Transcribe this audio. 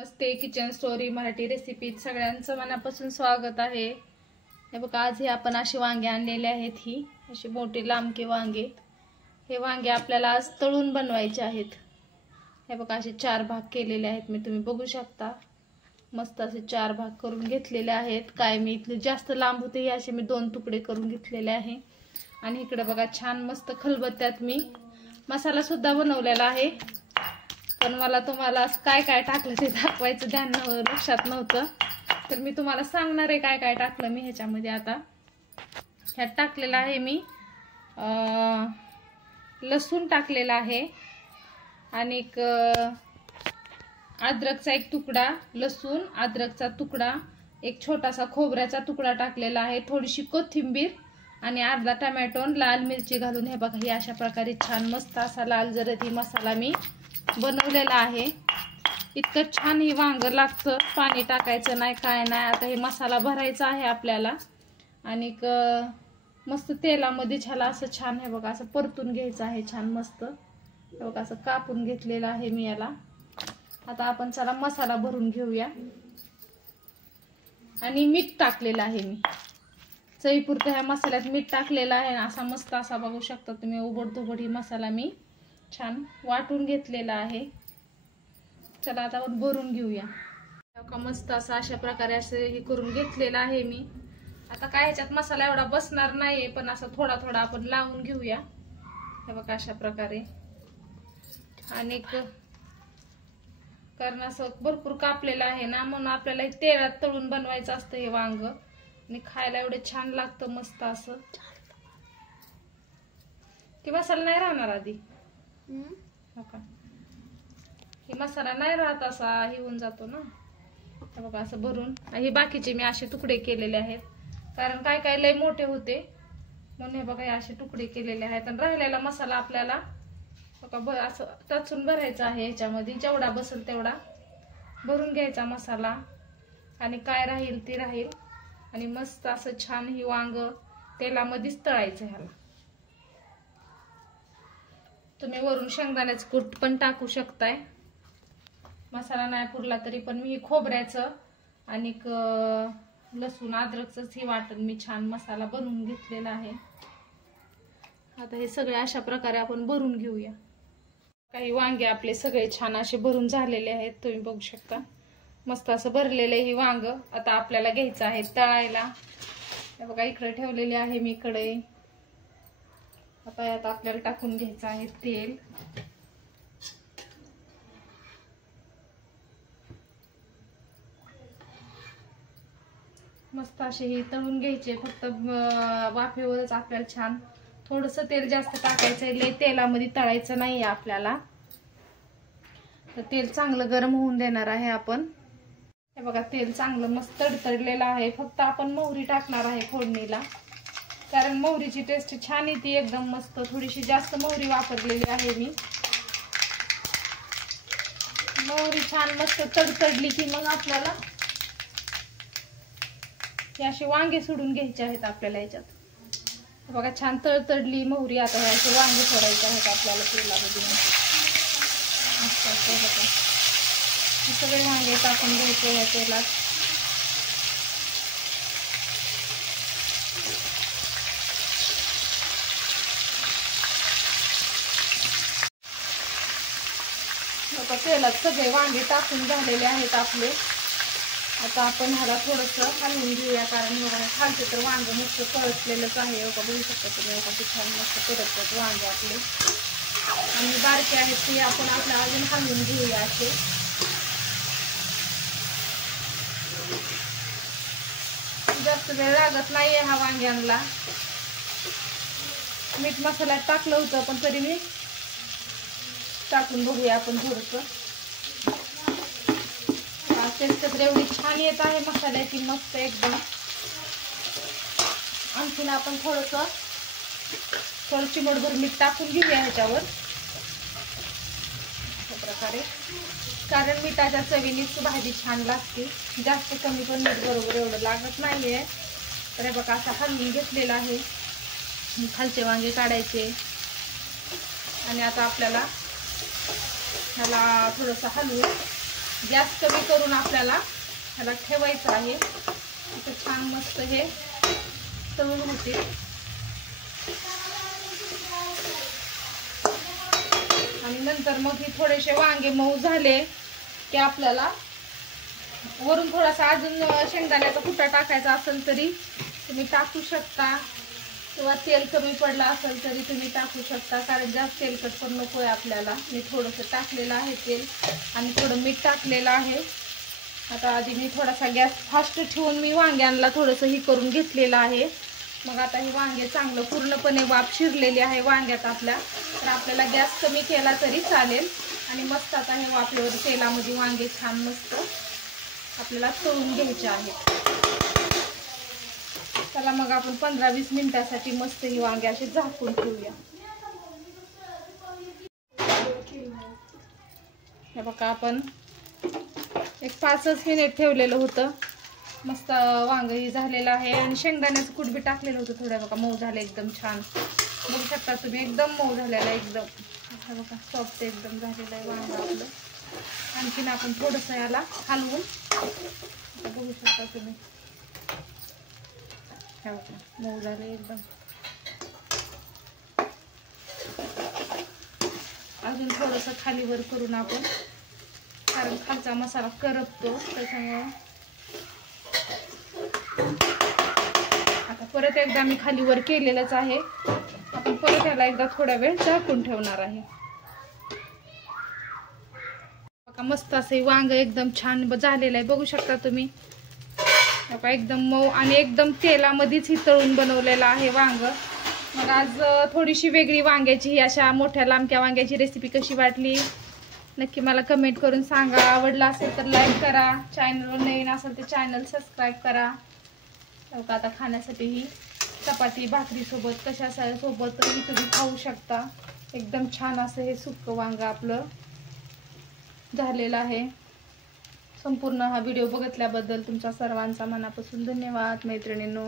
नमस्ते, kitchen story Marathi रेसिपीत सगळ्यांचं मनापासून स्वागत आहे। हे बघा, आज हे आपण असे वांगे आणलेले आहेत, ही अशी मोठी लांबके वांगे। हे वांगे आपल्याला आज तळून बनवायचे आहेत। हे बघा, असे 4 भाग केलेले आहेत, मी तुम्ही बघू शकता। मस्त असे 4 भाग करून घेतलेले आहेत। काय मी इथले जास्त लांब होते, हे असे मी 2 तुकडे करून घेतलेले आहे। आणि इकडे बघा, छान मस्त खलबत्त्यात मी मसाला सुद्धा बनवलेला आहे। पण मला तुम्हाला काय काय टाकलं ते दाखवायचं ध्यान लक्षात नव्हतं, तर मी तुम्हाला सांगणार आहे काय काय टाकलं मी ह्याच्यामध्ये। आता ह्यात टाकलेला आहे मी लसूण टाकलेला आहे, आणि एक अद्रकचा एक तुकडा, लसूण अद्रकचा तुकडा, एक छोटासा खोबऱ्याचा तुकडा टाकलेला आहे, थोडीशी कोथिंबीर आणि अर्धा टोमॅटो, लाल मिरची घालून हे बघा, हे अशा प्रकारे छान मस्त असा लाल जरती मसाला मी बनवलेला आहे। इतकं छान ही वांग लागतं, पाणी टाकायचं नाही काय नाही। आता हे मसाला भरायचा आहे आपल्याला, आणि मस्त तेलामध्ये छाला असं छान हे बघा असं परतून घ्यायचं आहे छान मस्त। हे बघा असं कापून घेतलेलं आहे मी याला। आता आपण चला मसाला भरून घेऊया। आणि मीठ टाकलेलं आहे मी चवीपुरतं, ह्या मसाल्यात मीठ टाकलेलं आहे। असा मस्त असा बघू शकता तुम्ही, उबडधोबड ही मसाला मी छान वाटून घेतलेला आहे। चला आता आपण भरून घेऊया। मस्त असं अशा प्रकारे असं हे करून घेतलेलं आहे मी। आता काय ह्याच्यात मसाला एवढा बसणार नाहीये, पण असं थोडा थोडा आपण लावून घेऊया। हे बघा अशा प्रकारे, आणि कारण असं भरपूर कापलेलं आहे ना, म्हणून आपल्याला तेलात तळून बनवायचं असतं हे वांग, आणि खायला एवढे छान लागतं मस्त असं। की मसाला नाही राहणार आधी, हे मसाला नाही राहत असा, हे होऊन जातो ना। हे बघा असं भरून, हे बाकीचे मी असे तुकडे केलेले आहेत, कारण काय काय लय मोठे होते म्हणून हे बघा हे असे तुकडे केलेले आहेत। आणि राहिलेला मसाला आपल्याला बघा असं टचून भरायचा आहे ह्याच्यामध्ये, जेवढा बसेल तेवढा भरून घ्यायचा मसाला, आणि काय राहील ते राहील। आणि मस्त असं छान ही वांग तेलामध्येच तळायचं ह्याला। तुम्ही वरून शेंगदाण्याचं कूट पण टाकू शकताय, मसाला नाही पुरला तरी। पण मी खोबऱ्याचं आणि लसूण अद्रकच ही वाटण मी छान मसाला बनवून घेतलेला आहे। आता हे सगळे अशा प्रकारे आपण भरून घेऊया। काही वांगे आपले सगळे छान असे भरून झालेले आहेत, तुम्ही बघू शकता। मस्त असं भरलेलं हे वांग आता आपल्याला घ्यायचं आहे तळायला। हे बघा इकडे ठेवलेले आहे मी कढई। आता यात आपल्याला टाकून घ्यायचं आहे तेल। मस्त असे हे तळून घ्यायचे, फक्त वाफेवरच आपल्याला छान। थोडंसं तेल जास्त टाकायचंय, लय तेलामध्ये तळायचं नाहीये आपल्याला। तर तेल चांगलं गरम होऊन देणार आहे आपण। हे बघा तेल चांगलं मस्त तडतडलेलं आहे, फक्त आपण मोहरी टाकणार आहे फोडणीला, कारण मोहरीची टेस्ट छान येते एकदम मस्त। थोडीशी जास्त मोहरी वापरलेली आहे मी। मोहरी छान मस्त तडतडली की मग आपल्याला हे असे वांगे सोडून घ्यायचे आहेत आपल्याला ह्याच्यात। बघा छान तडतडली मोहरी, आता हे असे वांगे सोडायचे आहेत आपल्याला तेलामध्ये मस्त असं। बघा हे सगळे वांगे टाकून घ्यायचे या तेलात। आता तेलात सगळे वांगे टाकून झालेले आहेत आपले। आता आपण ह्याला थोडंसं हलवून घेऊया, कारण बघा खालचे तर वांग मस्त परतलेलंच आहे। बघा बघू शकता तुम्ही, बघा छान मस्त परततात वांगे आपले, आणि बारके आहेत ते आपण आपल्या अजून हलवून घेऊया असे। जास्त वेळ लागत नाहीये ह्या वांग्यांना। मीठ मसाल्यात टाकलं होतं, पण तरी मी टाकून बघूया आपण थोडंसं। टेस्ट तर एवढी छान येत आहे मसाल्याची मस्त एकदम। आणखीन आपण थोडं चिमटभर मीठ टाकून घेऊया ह्याच्यावर अशा प्रकारे, कारण मिठाच्या चवीनेच भाजी छान लागते। जास्त कमी पण मीठ बरोबर एवढं लागत नाहीये। तर हे बघा असं हलवून घेतलेलं आहे। खालचे वांगे काढायचे, आणि आता आपल्याला ह्याला थोडंसं हलवून गॅस कमी करून आपल्याला ह्याला ठेवायचं आहे. इथं छान मस्त हे तळून होते. आणि नंतर मग हे थोडेसे वांगे मऊ झाले की आपल्याला वरून थोडासा अजून शेंगदाण्याचा कुटा टाकायचा असेल तरी तुम्ही टाकू शकता, किंवा तेल कमी पडलं असेल तरी तुम्ही टाकू शकता, कारण जास्त तेलकट पण नको आहे आपल्याला. मी थोडंसं टाकलेलं आहे तेल आणि थोडं मीठ टाकलेलं आहे. आता आधी मी थोडासा गॅस फास्ट ठेवून मी वांग्यांना थोडंसं ही करून घेतलेलं आहे. मग आता हे वांगे चांगलं पूर्णपणे वाफ शिरलेली आहे वांग्यात आपल्या, तर आपल्याला गॅस कमी केला तरी चालेल. आणि मस्त आता हे वाफेवर तेलामध्ये वांगे छान मस्त आपल्याला तळून घ्यायचे आहेत. चला मग आपण 15-20 मिनिटासाठी मस्त ही वांगे असे झाकून ठेवूया. हे बघा आपण एक 5 मिनिट ठेवलेलं होतं. मस्त वांग ही झालेलं आहे आणि शेंगदाण्याचं कूट बी टाकलेलं होतं थोडं. बघा मऊ झालं एकदम छान, बघू शकता तुम्ही, एकदम मऊ झालेलं आहे एकदम. हे बघा सॉफ्ट एकदम झालेलं आहे वांग आपलं. आणखीन आपण थोडंसं याला हलवून बघू शकता तुम्ही. हे बघा मऊ झाले एकदम. अजून थोडंसं खालीवर करून आपण, कारण खालचा मसाला करपतो त्याच्यामुळे. आता परत एकदा मी खालीवर केलेलंच आहे. आपण परत याला एकदा थोडा वेळ झाकून ठेवणार आहे. बघा मस्त असे वांग एकदम छान झालेलं आहे, बघू शकता तुम्ही. बघा एकदम मऊ आणि एकदम तेलामध्येच ही तळून बनवलेलं आहे वांग. मग आज थोडीशी वेगळी वांग्याची ही अशा मोठ्या लांबक्या वांग्याची रेसिपी कशी वाटली नक्की मला कमेंट करून सांगा. आवडला असेल तर लाईक करा, चॅनलवर नवीन असेल तर चॅनल सबस्क्राईब करा. बघा आता खाण्यासाठी ही चपाती भाकरी सोबत कशा सोबतही तुम्ही खाऊ शकता. एकदम छान असं हे सुक्कं वांग आपलं झालेलं आहे. संपूर्ण हा व्हिडिओ बघितल्याबद्दल तुमचा सर्वांचा मनापासून धन्यवाद मैत्रिणींनो.